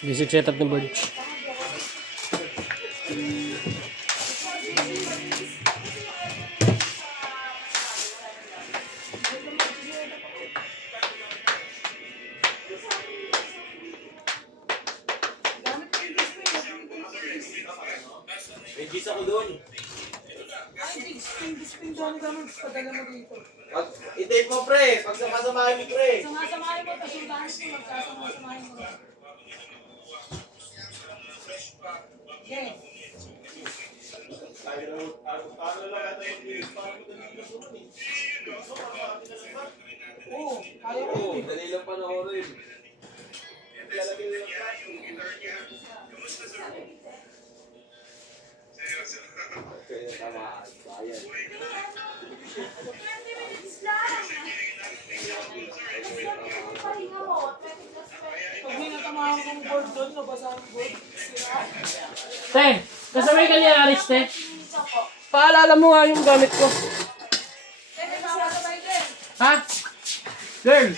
Basic setup ng board. May gis ako doon. Spin doon naman, padala mo dito. I-tape mo pre, pag samasamahin mo pre. Samasamahin mo, pasundahan mo, magkasama-samahin mo. Okay. Oo, kaya ko. Oo, dali lang panoorin. Okay, tama. Bayan. 20 minutes lang. Pahinga mo. 20 plus 20. Pag may natamahan kong board doon, nabasa ang board. Te, kasabay ka niya, Aris, te. Minutes ako. Paalala mo nga yung gamit ko. May papasabay din. Ha? Girl,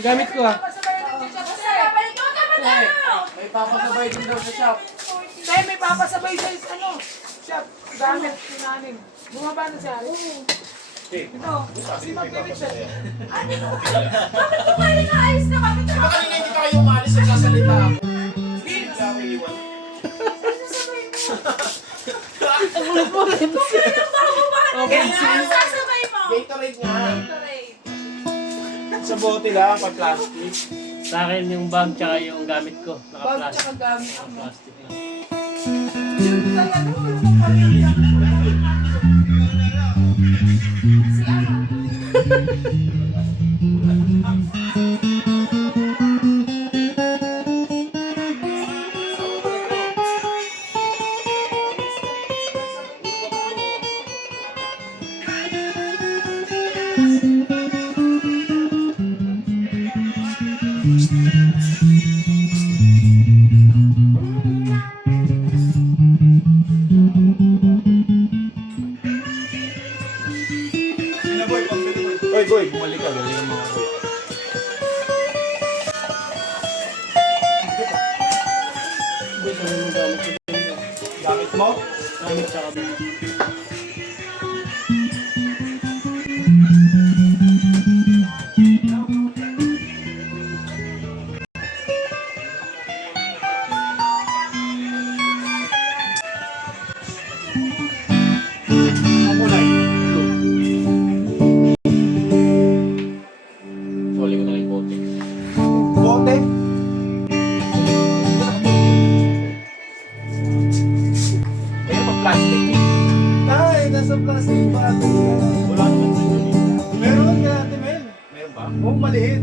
gamit ko ha. Papasabay din dito kasi. Sabay ko naman tayo. May papasabay din daw sa shop. Tay, may papasabay sa ano. Shop, gamit, tinanin. Bumaba na siya. Ito, si Mag-Richard. Bakit kumain na ayos na kami? Baka kanina hindi kayo umalis at sasalita ako. Ang ulit mo rin. Okay, sasabay mo. Gatorade nga. Gatorade. Sa bote lang, pag plastic. Sa akin yung bag tsaka yung gamit ko. Bag Naka-plastic. tsaka gamit. Naka-plastic lang. Si Ama. Oy, boy, bumalik ka. Galing ang mga boy. Boy, sabi mo gamit ko. Gamit mo? Gamit tsaka bag. Ang kulay. Soli ko na yung bote. Bote? Kaya pag plastic. Ay, nasa plastic pa. Wala naman dito. Meron ka, Ate Mel. Meron ba? Oo, maliit.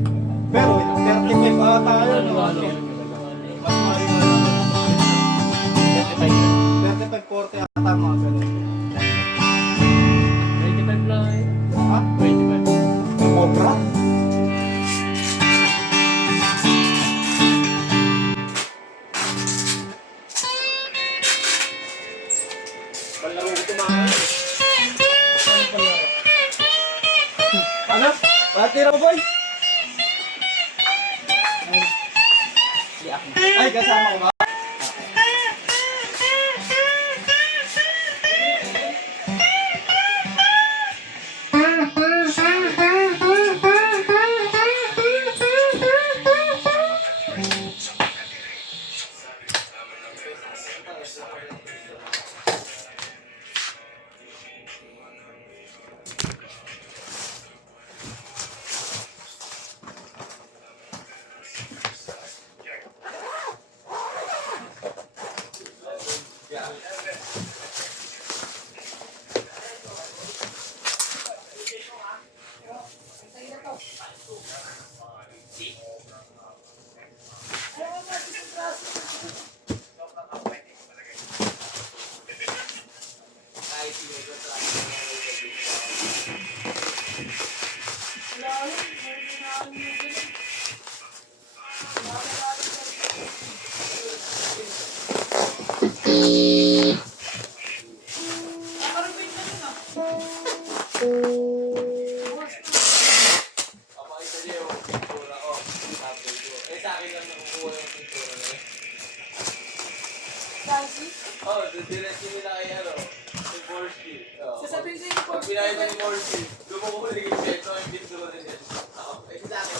Pero 35 ata yun. Ano? Mas mali na lang. 35, 40 ata mga ganun. 25 lang eh. Ha? 25. Cobra? Palaro ko tumahan. Ano? Patira mo, boy? Ay, kasama ko ba? Nakarubin ka nun ah. Papakita niyo yung pintura ko. Sabi ko. Eh sa akin lang nakukuha yung pintura na yun. Fancy. Oh, diretso nila kay ano. Kay Morsky. Oh. Sasabihin sa'yo ni Pag pinakita ni Morsky, lumukulig yung peso yung pintura niya. Ako, eh sa akin.